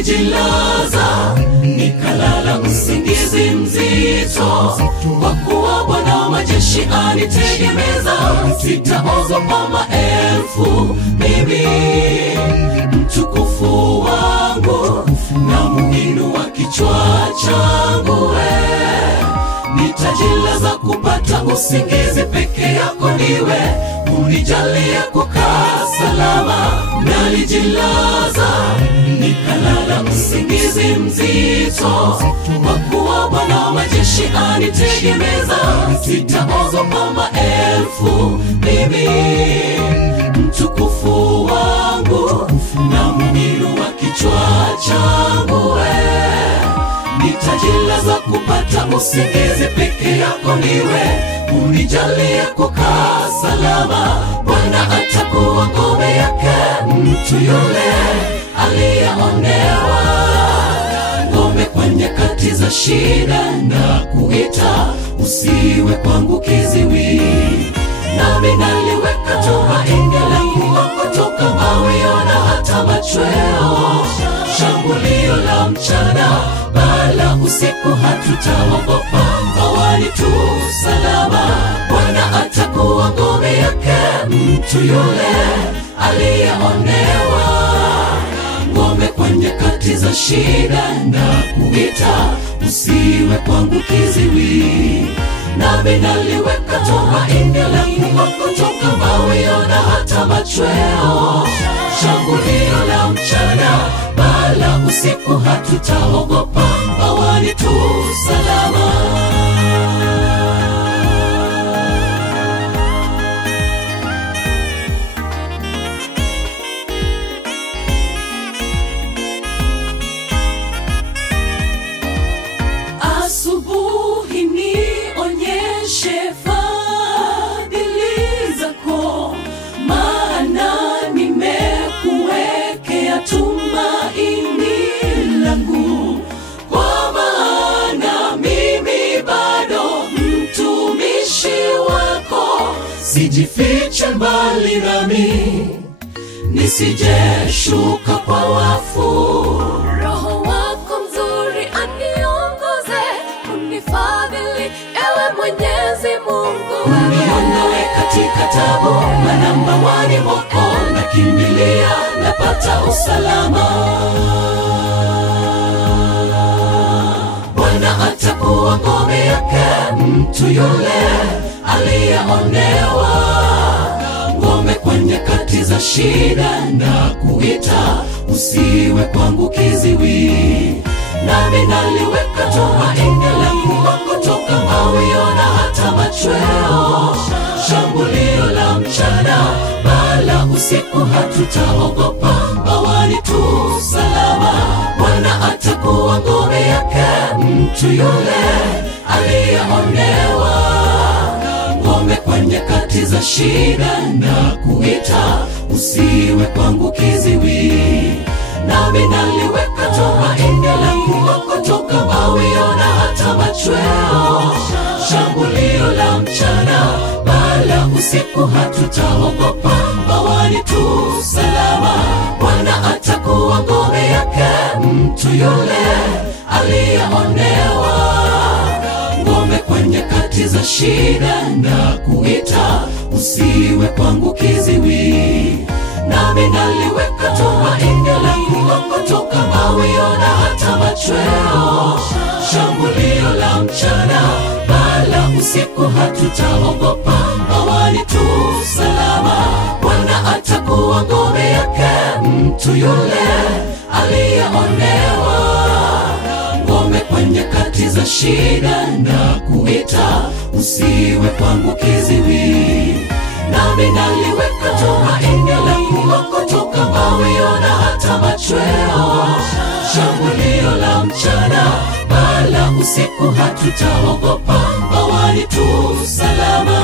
nalijilaza, nikalala usingizi mzito, kwa kuwa Bwana wa majeshi anitegemeza. Sitaogopa maelfu, mimi mtukufu wangu na muinua kichwa changu. Nitajilaza kupata usingizi, peke yako ndiwe unijalie kukaa salama. Nalijilaza, nikalala usingizi mzito, kwa kuwa Bwana wa majeshi anitegemeza. Sitaogopa maelfu, mimi mtukufu wangu na muinua kichwa changu. Nitajilaza kupata usingizi, peke yako ndiwe unijalie kukaa salama. Bwana atakuwa ngome yake mtu yule aliyeonewa, ngome kwa nyakati za shida, na kuita usiwe kwangu kiziwi. Nami naliweka tumaini langu kutoka mawio na hata machweo, shambulio la mchana bala usiku hatutaogopa, mawani tu salama. Bwana atakuwa ngome yake mtu yule aliyeonewa, ngome kwa nyakati za shida, na kuita usiwe kwangu kiziwi. Nami naliweka tumaini langu kutoka mawio na hata machweo, shambulio la mchana bala usiku hatutaogopa, mawani tu salama. Asubuhi nionyeshe fadhili zako, maana nimekuwekea tumaini langu. Kwa maana mimi bado mtumishi wako, sijifiche mbali nami, nisijeshuka kwa wafu. Roho wako mzuri aniongoze, unifadhili ewe Mwenyezi Mungu. Uniondoe katika tabu, maana mawani mwako nakimbilia, napata usalama. Bwana atakuwa ngome yake mtu yule aliyeonewa, ngome kwa nyakati za shida, na kuita usiwe kwangu kiziwi. Nami naliweka tumaini langu kutoka mawio na hata machweo, shambulio la mchana bala usiku hatutaogopa, mawani tu salama. Bwana atakuwa ngome yake mtu yule aliyeonewa, ngome kwa nyakati za shida, na kuita usiwe kwangu kiziwi. Nami naliweka tumaini langu kutoka mawio na hata machweo, shambulio la mchana bala usiku hatutaogopa, mawani tu salama. Bwana atakuwa ngome yake mtu yule aliyeonewa, ngome kwa nyakati za shida, na kuita usiwe kwangu kiziwi. Nami naliweka tumaini langu kutoka mawio na hata machweo, shambulio la mchana bala usiku hatutaogopa, mawani tu salama. Bwana atakuwa ngome yake mtu yule aliyeonewa, ngome kwa nyakati za shida, na kuita usiwe kwangu kiziwi. Nami naliweka tumaini langu kutoka mawio na hata machweo, shambulio la mchana bala usiku hatutaogopa, mawani tu salama.